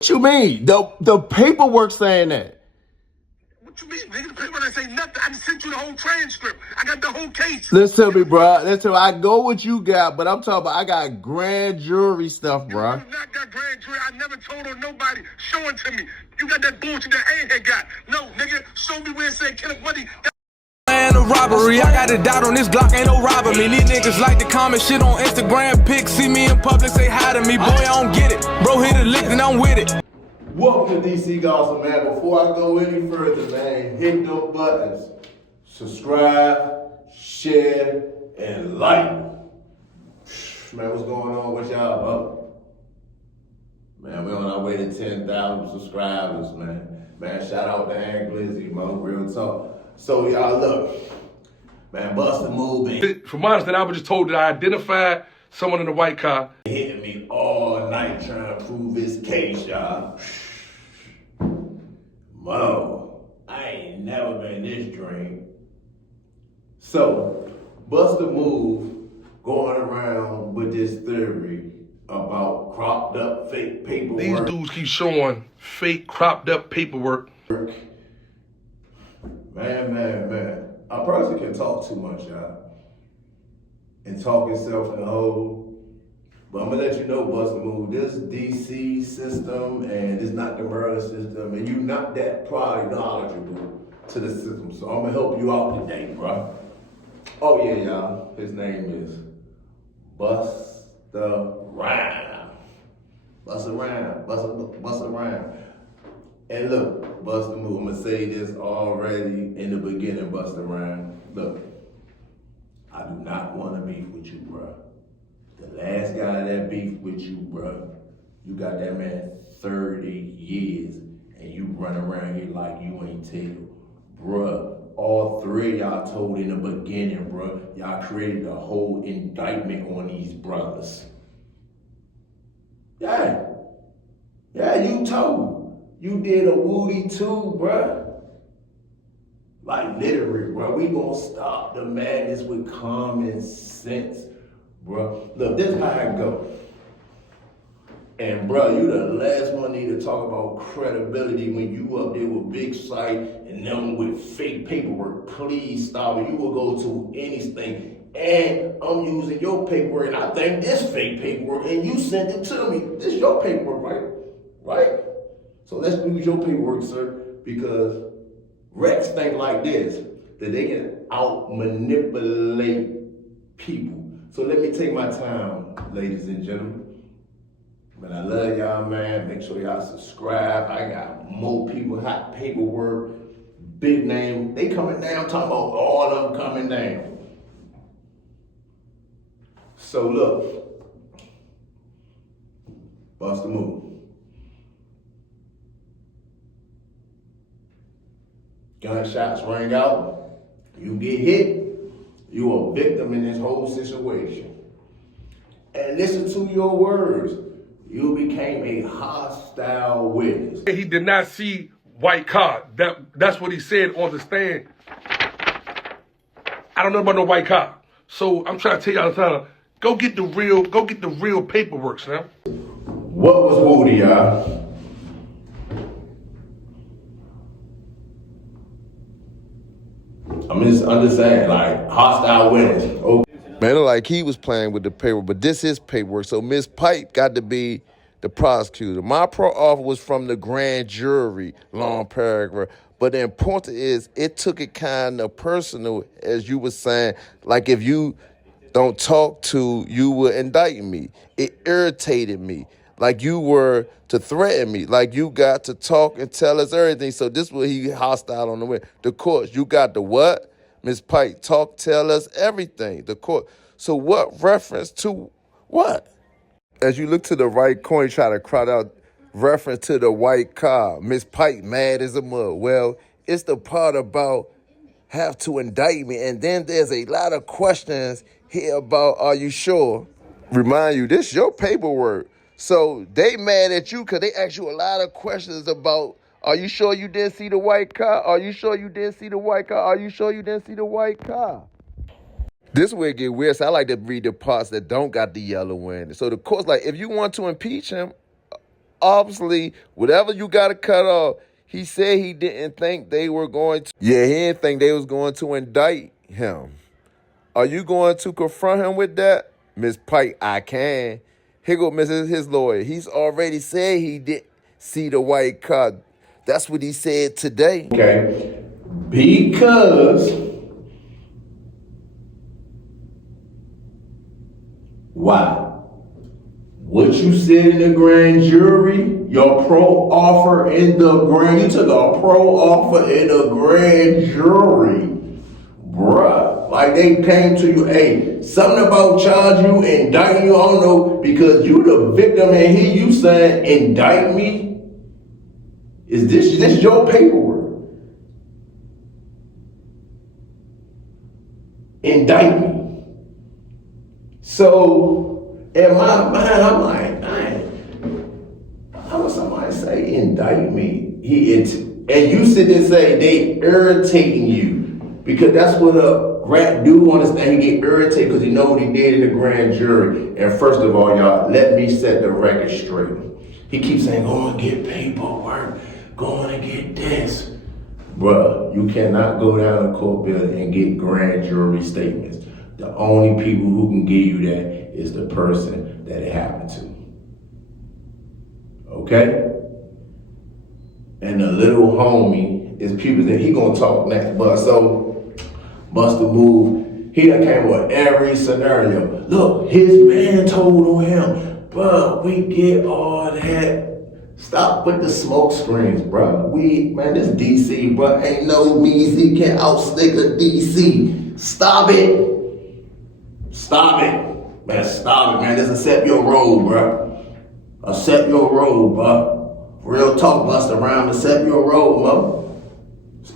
What you mean? The paperwork saying that. What you mean, nigga? The paper ain't say nothing. I just sent you the whole transcript. I got the whole case. Listen to me, bro. Listen, I go what you got, but I'm talking about I got grand jury stuff, bro. You not got grand jury. I never told on nobody. Show it to me. You got that bullshit that ain't had got. No, nigga, show me where it said Kenneth Money. A robbery, I got a doubt on this Glock, ain't no robbing me. These niggas like to comment shit on Instagram pics, see me in public, say hi to me. Boy, I don't get it. Bro, hit a lick and I'm with it. Welcome to DC Gossip, man. Before I go any further, man, hit those buttons. Subscribe, share, and like. Man, what's going on with y'all, bro? Man, we're on our way to 10,000 subscribers, man. Man, shout out to Hank Glizzy, man. Real talk. So, y'all, look. Man, Bustamove. From my understanding, I was just told that I identified someone in the white car. Hitting me all night trying to prove his case, y'all. Mo, I ain't never been this dream. So, Bustamove going around with this theory about cropped up fake paperwork. These dudes keep showing fake cropped up paperwork. Man. A person can talk too much, y'all, and talk himself in the hole. But I'm gonna let you know, Bustamove, this DC system and it's not the Maryland system, and you're not that probably knowledgeable to the system. So I'm gonna help you out today, bro. Oh yeah, y'all. His name is Busta Rhyme. Busta Rhyme. And look, Bustamove, I'm gonna say this already in the beginning, Busta Rhyme. Look, I do not want to beef with you, bro. The last guy that beefed with you, bro, you got that man 30 years, and you run around here like you ain't tell. Bruh, all three of y'all told in the beginning, bruh, y'all created a whole indictment on these brothers. Yeah, you told. You did a Woody too, bruh. Like literally, bruh, we gonna stop the madness with common sense, bruh. Look, this is how it go. And bruh, you the last one need to talk about credibility when you up there with Big Sight and them with fake paperwork. Please stop it. You will go to anything. And I'm using your paperwork, and I think this fake paperwork, and you sent it to me. This is your paperwork, right? Right? So let's use your paperwork, sir, because Rex think like this, that they can out-manipulate people. So let me take my time, ladies and gentlemen. But I love y'all, man. Make sure y'all subscribe. I got more people, hot paperwork, big name. They coming down, talking about all of them coming down. So look, Bustamove. Gunshots ring out, you get hit, you a victim in this whole situation. And listen to your words, you became a hostile witness. He did not see white car. That's what he said on the stand. I don't know about no white car. So I'm trying to tell y'all, trying to go get the real paperwork, son. What was Woody, y'all? I'm just saying, like, hostile witness. Okay. Man, like he was playing with the paper, but this is paperwork. So Miss Pipe got to be the prosecutor. My pro offer was from the grand jury, long paragraph. But the important is it took it kind of personal, as you were saying, like if you don't talk to, you will indict me. It irritated me. Like you were to threaten me. Like you got to talk and tell us everything. So this was he hostile on the way. The courts, you got the what? Miss Pike, talk, tell us everything. The court. So what reference to what? As you look to the right corner, you try to crowd out reference to the white car. Miss Pike mad as a mug. Well, it's the part about have to indict me. And then there's a lot of questions here about, are you sure? Remind you, this is your paperwork. So they mad at you because they ask you a lot of questions about, are you sure you didn't see the white car? Are you sure you didn't see the white car? Are you sure you didn't see the white car? This way it get weird, so I like to read the parts that don't got the yellow in it. So the court's like, if you want to impeach him, obviously, whatever you got to cut off, he said he didn't think they were going to. Yeah, he didn't think they was going to indict him. Are you going to confront him with that? Ms. Pike, I can. Here go his lawyer. He's already said he didn't see the white car. That's what he said today. Okay, because why? What you said in the grand jury, your pro offer in the grand, you took a pro offer in the grand jury, bruh. Like they came to you, hey, something about charge you, indict you, I don't know, because you the victim and here you saying indict me? Is this your paperwork? Indict me. So in my mind, I'm like, how would somebody say indict me? And you sit and say they irritating you because that's what a rat do understand. He get irritated because he know what he did in the grand jury. And first of all, y'all, let me set the record straight. He keeps saying, go and get paperwork, go and get this. Bruh, you cannot go down to court building and get grand jury statements. The only people who can give you that is the person that it happened to. Okay? And the little homie is people that he gonna talk next. But so, Bustamove, he done came with every scenario. Look, his man told on him, but we get all that. Stop with the smoke screens, bro. This DC, bro. Ain't no BC can outslick a DC. Stop it. Stop it. Man, stop it, man. Just accept your role, bro. Accept your role, bro. Real talk, bust around. Accept your role, bro.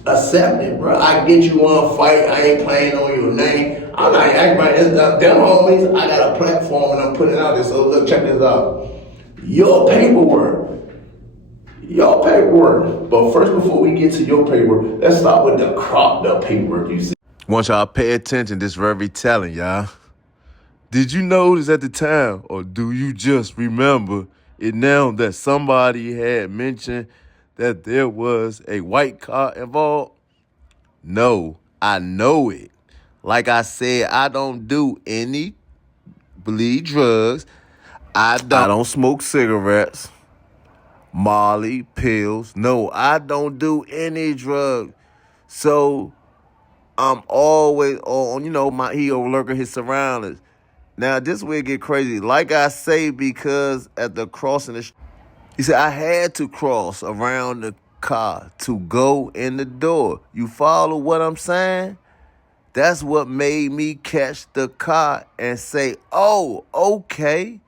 Accept it, bro. I get you on fight. I ain't playing on your name. I'm not acting right. Them homies, I got a platform and I'm putting it out there. So look, check this out. Your paperwork. But first, before we get to your paperwork, let's start with the cropped up paperwork you see. Want y'all pay attention. This very telling, y'all. Did you notice at the time, or do you just remember it now that somebody had mentioned that there was a white car involved? No, I know it. Like I said, I don't do any bleed drugs. I don't smoke cigarettes, Molly, pills. No, I don't do any drugs. So I'm always on, he overlooking his surroundings. Now, this will get crazy. Like I say, because at the crossing, he said, I had to cross around the car to go in the door. You follow what I'm saying? That's what made me catch the car and say, oh, okay.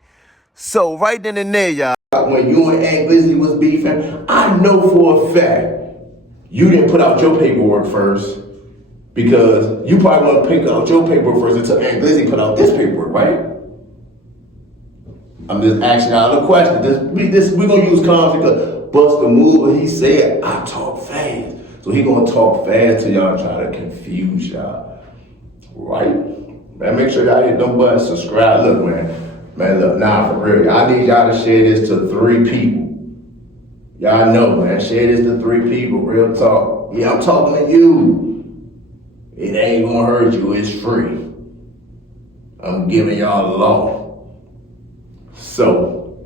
So right then and there, y'all. When you and Aunt Lizzie was beefing, I know for a fact you didn't put out your paperwork first. Because you probably want to pick out your paperwork first until Aunt Lizzie put out this paperwork, right? I'm just asking y'all a question. We're going to use comments because Bustamove, he said, I talk fast. So he going to talk fast till y'all try to confuse y'all. Right? Man, make sure y'all hit them buttons, subscribe. Look, man, look, nah, for real. I need y'all to share this to 3 people. Y'all know, man, share this to 3 people, real talk. Yeah, I'm talking to you. It ain't gonna hurt you, it's free. I'm giving y'all the law. So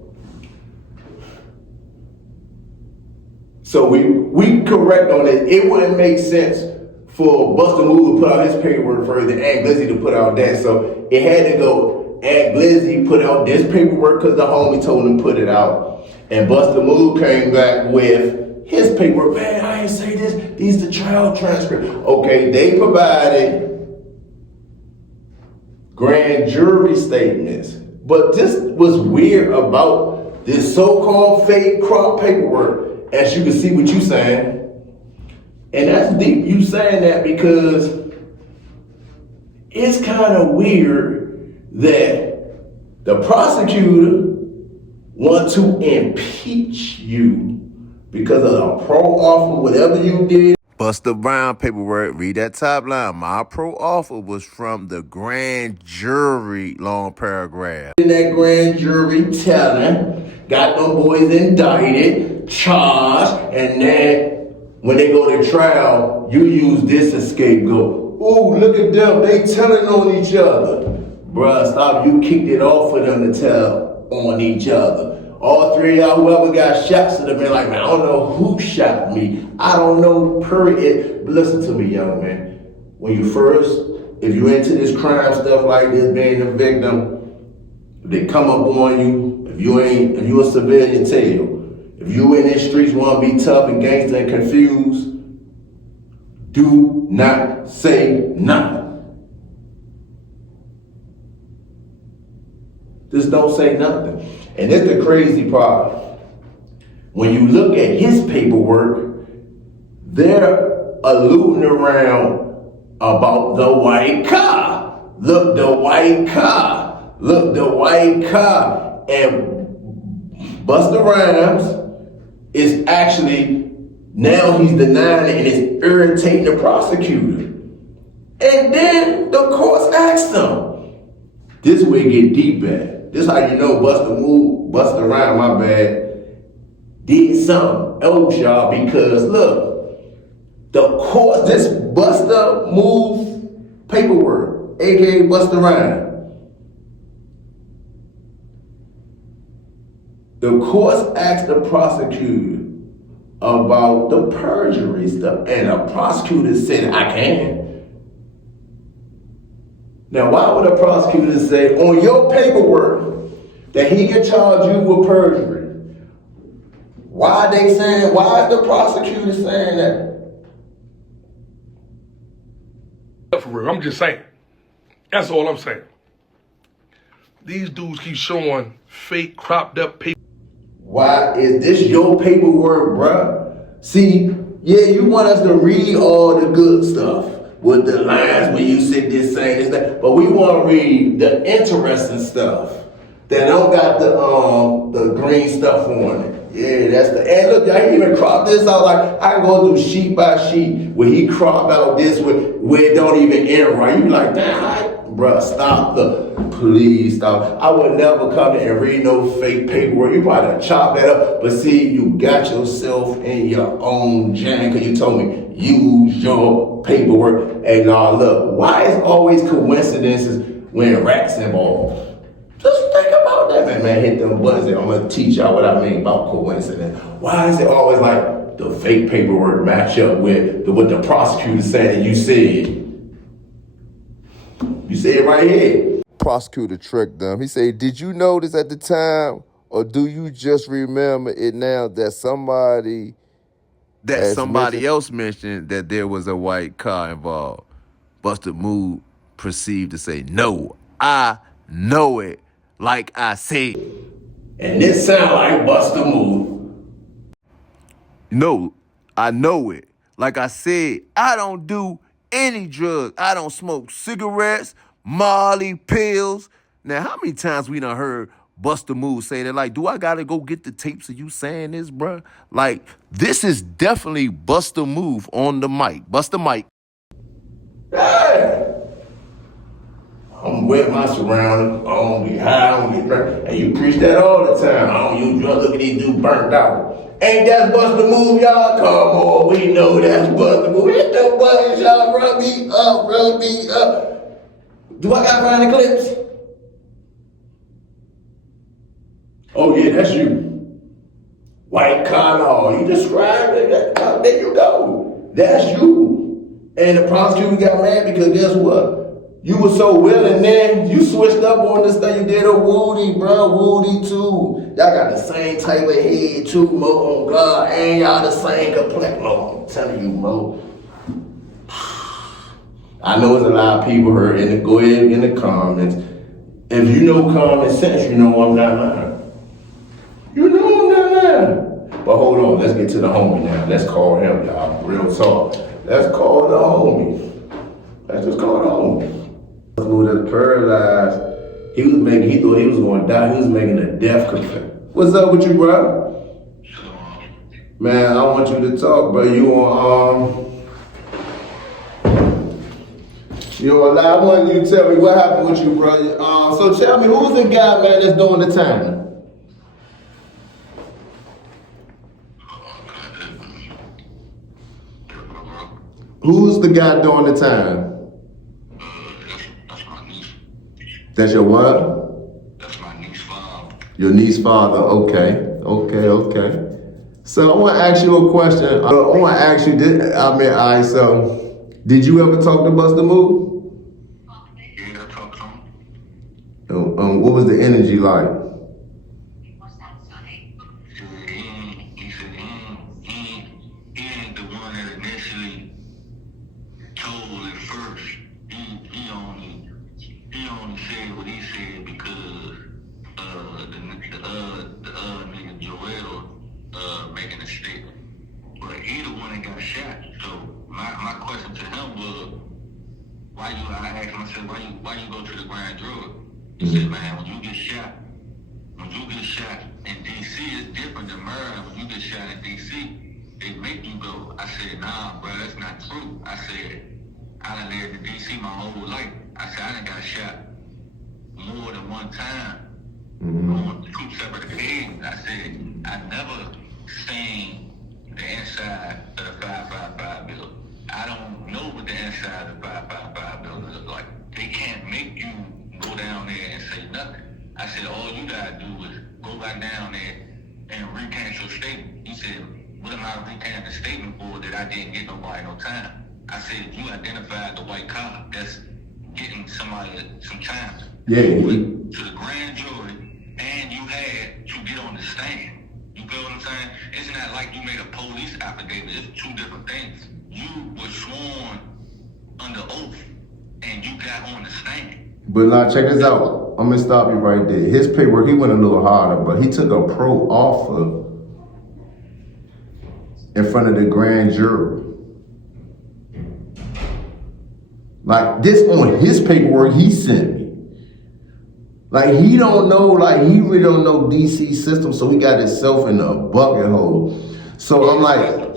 we correct on it. It wouldn't make sense for Bustamove to put out his paperwork first and Aunt Lizzie to put out that. So it had to go, Aunt Lizzie put out this paperwork because the homie told him to put it out. And Bustamove came back with his paperwork. Man, I ain't say this. These the trial transcript. Okay, they provided grand jury statements. But this was weird about this so-called fake crop paperwork. As you can see what you saying. And that's deep, you saying that because it's kind of weird that the prosecutor want to impeach you because of a pro offer, whatever you did. Busta Brown paperwork, read that top line. My pro offer was from the grand jury, long paragraph. In that grand jury telling, got them boys indicted, charged, and then when they go to trial, you use this as scapegoat. Ooh, look at them, they telling on each other. Bruh, stop, you kicked it off for them to tell on each other. All three of y'all, whoever got shot should have been like, man, I don't know who shot me. I don't know, period. But listen to me, young man. When you first, if you're into this crime stuff like this, being a victim, if they come up on you, if you a civilian, tell. If you in these streets want to be tough and gangster and confused, do not say nothing. Just don't say nothing. And that's the crazy part. When you look at his paperwork, they're alluding around about the white car. Look, the white car. Look, the white car. And Busta Rhymes is actually, now he's denying it and it's irritating the prosecutor. And then the courts asked him. This way it get deep at. This how you know Busta Rhymes, my bad, did something else, y'all, because look, the courts, this Bustamove paperwork, aka Busta Rhymes, the courts asked the prosecutor about the perjury stuff, and the prosecutor said, I can. Now, why would a prosecutor say on your paperwork that he can charge you with perjury? Why is the prosecutor saying that? For real, I'm just saying. That's all I'm saying. These dudes keep showing fake, cropped up paper. Why is this your paperwork, bruh? See, yeah, you want us to read all the good stuff with the lines when you sit there saying this, that, but we want to read the interesting stuff that don't got the green stuff on it. Yeah, that's the, and look, I even cropped this out, like, I can go through sheet by sheet where he cropped out this where it don't even end right. You be like, damn, bruh, stop, look, please stop. I would never come in and read no fake paperwork. You probably chop that up, but see, you got yourself in your own jam, because you told me, use your paperwork. And now look, why is always coincidences when rats involved? Just think about that, man. Hit them buttons and I'm gonna teach y'all what I mean about coincidence. Why is it always like the fake paperwork match up with what the prosecutor said and you said? You said right here. Prosecutor tricked them. He said, did you notice at the time, or do you just remember it now that somebody else mentioned that there was a white car involved? Bustamove proceeded to say, no, I know it, like I said. And this sound like Bustamove. No, I know it. Like I said, I don't do any drugs. I don't smoke cigarettes, Molly, pills. Now, how many times we done heard Bustamove say that? Like, do I gotta go get the tapes of you saying this, bruh? Like, this is definitely Bustamove on the mic. Busta Mike. Hey! I'm with my surroundings. I don't be high, I don't get drunk. And you preach that all the time. I don't use drugs. Look at these dudes burnt out. Ain't that Bustamove, y'all? Come on, we know that's Bustamove. Hit them buttons, y'all. Run me up, run me up. Do I gotta find the clips? Oh yeah, that's you. White collar, you described it. There you go. That's you. And the prosecutor got mad because guess what? You were so willing then, you switched up on this thing. You did a Woody, bro, Woody too. Y'all got the same type of head too, Mo, on God. And y'all the same complexion, Mo. I'm telling you, Mo. I know there's a lot of people here go ahead in the comments. If you know common sense, you know I'm not lying. You know I'm not lying. But hold on, let's get to the homie now. Let's call him, y'all. Real talk. Let's call the homie. Let's just call the homie. Who was paralyzed. He thought he was going to die. He was making a death confession. What's up with you, bro? Man, I want you to talk, bro. You on You're alive. I want you to tell me what happened with you, brother. So tell me, who's the guy, man, that's doing the time? Who's the guy doing the time? That's my niece. That's your what? That's my niece's father. Your niece's father. Okay. So I want to ask you a question. I want to ask you this. So did you ever talk to Bustamove? Yeah, I talked to him. What was the energy like? He ain't the one that initially told at first. He only said what he said because the nigga Joel making a statement. But he the one that got shot. So my question to him was, I asked him, I said, why you go to the grand jury? He said, man, when you get shot in DC, it's different than Maryland. When you get shot in DC, they make you go. I said, nah, bro, that's not true. I said, I done lived in DC my whole life. I said, I done got shot more than one time on 2 separate occasions. I said, I never seen the inside of the 555 building. I don't know what the inside of the 555 building looks like. They can't make you go down there and say nothing. I said, all you gotta do is go back down there and recant your statement. He said, what am I recanting the statement for that I didn't get nobody no time? I said, you identified the white cop that's getting somebody some time. Yeah. You went to the grand jury and you had to get on the stand. You feel what I'm saying? It's not like you made a police affidavit. It's two different things. You were sworn under oath and you got on the stand. But now check this out. I'm gonna stop you right there. His paperwork, he went a little harder, but he took a pro offer in front of the grand jury. Like this on his paperwork he sent me. Like he don't know, like he really don't know DC system, so he got himself in a bucket hole. So I'm like,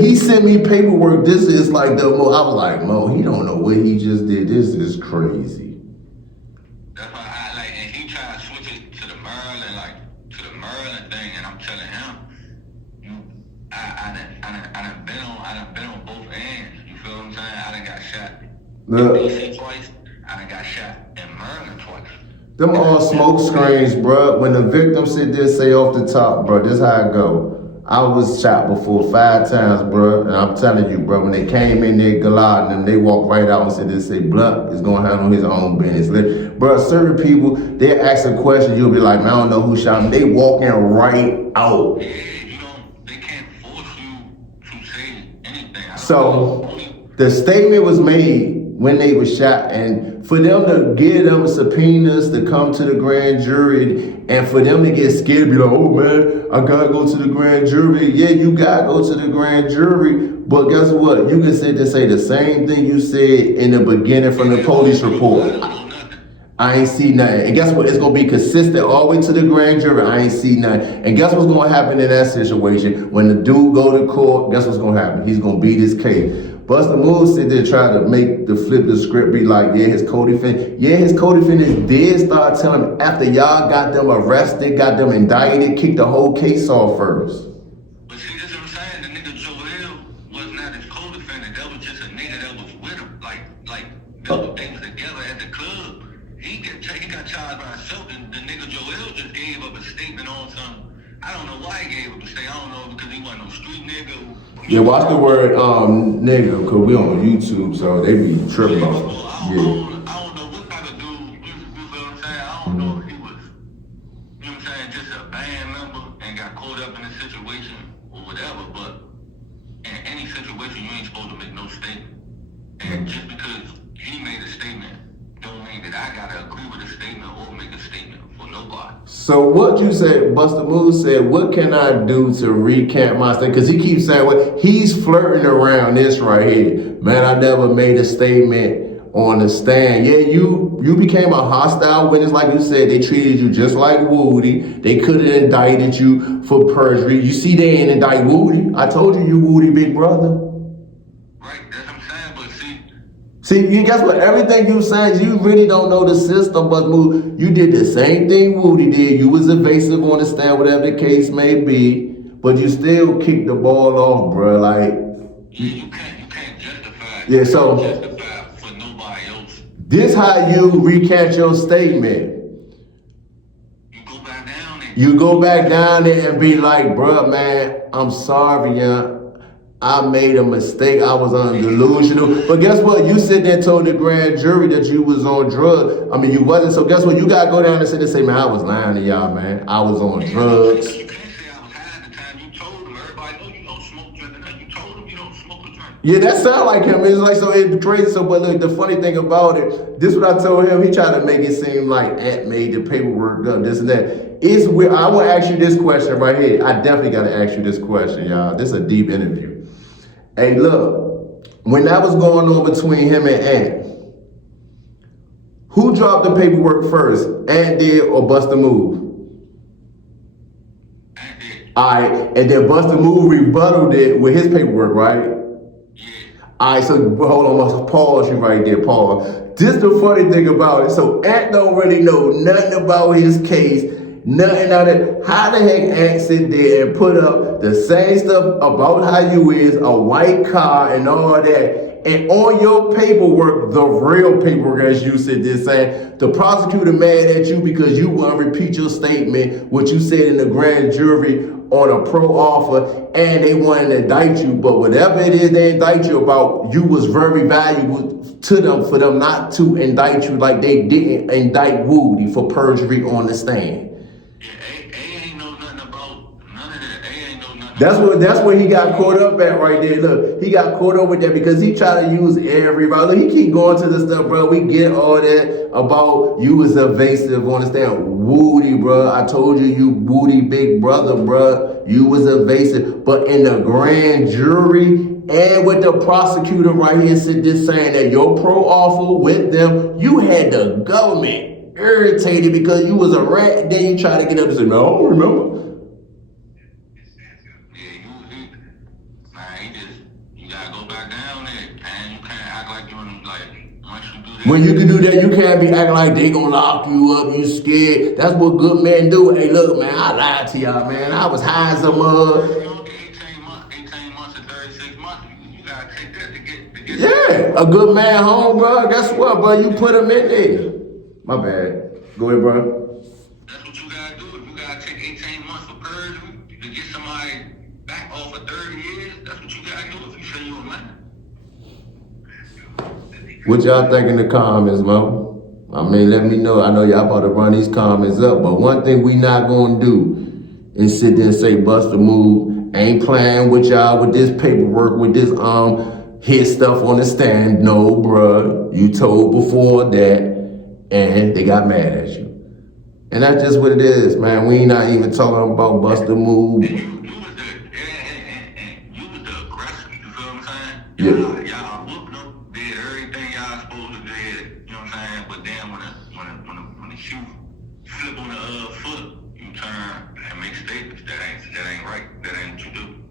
he sent me paperwork. This is like I was like, Mo, he don't know what he just did. This is crazy. That's why and he tried to switch it to the Maryland thing, and I'm telling him, I done been on both ends. You feel what I'm saying? I done got shot in DC twice. I done got shot in Maryland twice. Them all smoke screens, bruh. When the victim sit there say off the top, bruh, this how it go. I was shot before 5 times, bruh, and I'm telling you, bruh, when they came in there, Galad, and they walked right out and said, they say, Blunt is going to handle his own business. Bruh, certain people, they ask a question, you'll be like, man, I don't know who shot him. They walking right out. Yeah, they can't force you to say anything. So, the statement was made when they were shot, and for them to give them subpoenas to come to the grand jury, and for them to get scared, be like, oh man, I gotta go to the grand jury. Yeah, you gotta go to the grand jury, but guess what? You can sit there say the same thing you said in the beginning from the police report. I ain't see nothing. And guess what? It's gonna be consistent all the way to the grand jury. I ain't see nothing. And guess what's gonna happen in that situation? When the dude go to court, guess what's gonna happen? He's gonna beat his case. Bustamove sit there trying to flip the script, be like, yeah, his co-defendant. Yeah, his co-defendant did start telling him after y'all got them arrested, got them indicted, kicked the whole case off first. But see, that's what I'm saying. The nigga Joel was not his co-defendant. That was just a nigga that was with him. They was together at the club. He got charged by himself, and the nigga Joel just gave up a statement on something. I don't know why he gave up a statement. I don't know because he wasn't no street nigga. Yeah, watch the word nigga, cause we on YouTube, so they be tripping on us. I don't know what type of dude, you feel what I'm saying? I don't know if he was, you know what I'm saying, just a band member and got caught up in a situation or whatever, but in any situation, you ain't supposed to make no statement. And just because he made a statement, don't mean that I gotta agree with the statement or make a statement for nobody. So what you said, Bustamove said, what can I do to recant my statement? Because he keeps saying, well, he's flirting around this right here. Man, I never made a statement on the stand. Yeah, you became a hostile witness, like you said. They treated you just like Woody. They could have indicted you for perjury. You see, they ain't indict Woody. I told you Woody big brother. Right, that's what I'm saying, but see, See, you guess what? Everything you saying, you really don't know the system, but you did the same thing Woody did. You was evasive on the stand, whatever the case may be, but you still kicked the ball off, bro. Like, you can't justify. Yeah, so Justify for nobody else. this how you recant your statement. You go back down there and be like, bro, man, I'm sorry, yeah. I made a mistake. I was delusional. But guess what? You sit there and told the grand jury that you was on drugs. I mean, you wasn't. So guess what? You got to go down and sit there and say, man, I was lying to y'all, man. I was on drugs. You can't say I was high at the time. You told them. Everybody know you don't smoke, drink, and you told them you don't smoke or drink. Yeah, that sound like him. It's like, so it's crazy. So, but look, the funny thing about it, this is what I told him. He tried to make it seem like Ant made the paperwork up, this and that. It's weird. I want to ask you this question right here. I definitely got to ask you this question, y'all. This is a deep interview. Hey, look, when that was going on between him and Ant, who dropped the paperwork first, Ant did or Bustamove? Ant did. All right, and then Bustamove rebutted it with his paperwork, right? Yeah. All right, so hold on, let's pause you right there, pause. This the funny thing about it. So Ant don't really know nothing about his case. Nothing out of it. How the heck Ant sit there and put up the same stuff about how you is, a white car and all that, and on your paperwork, the real paperwork, as you sit there saying, the prosecutor mad at you because you want to repeat your statement, what you said in the grand jury on a pro offer, and they want to indict you. But whatever it is they indict you about, you was very valuable to them for them not to indict you like they didn't indict Woody for perjury on the stand. That's what he got caught up at right there. Look, he got caught up with that because he tried to use everybody. Look, he keep going to the stuff, bro. We get all that about you was evasive. Understand, Woody, bro. I told you, you Woody big brother, bro. You was evasive. But in the grand jury and with the prosecutor right here sitting there saying that your pro offer with them, you had the government irritated because you was a rat. Then you try to get up and say, no, I don't remember. When you can do that, you can't be acting like they gonna lock you up, you scared. That's what good men do. Hey, look, man, I lied to y'all, man. I was high as a mug. 18 months to 36 months, you gotta take that to get Yeah, a good man home, bro. Guess what, bro? You put him in there. My bad. Go ahead, bro. That's what you gotta do. If you gotta take 18 months for perjury to get somebody back off for 30 years, that's what you gotta do if you say you a man. What y'all think in the comments, Mo? I mean, let me know. I know y'all about to run these comments up, but one thing we not gonna do is sit there and say Bustamove ain't playing with y'all with this paperwork, with this hit stuff on the stand. No, bruh. You told before that, and they got mad at you. And that's just what it is, man. We ain't not even talking about Bustamove. You was the aggressor, you feel what I'm saying? Yeah. Y'all whooped them, did everything y'all supposed to do, you know what I'm saying? But then when the shoe flip on the foot, you turn and make statements that ain't right, that ain't what you do.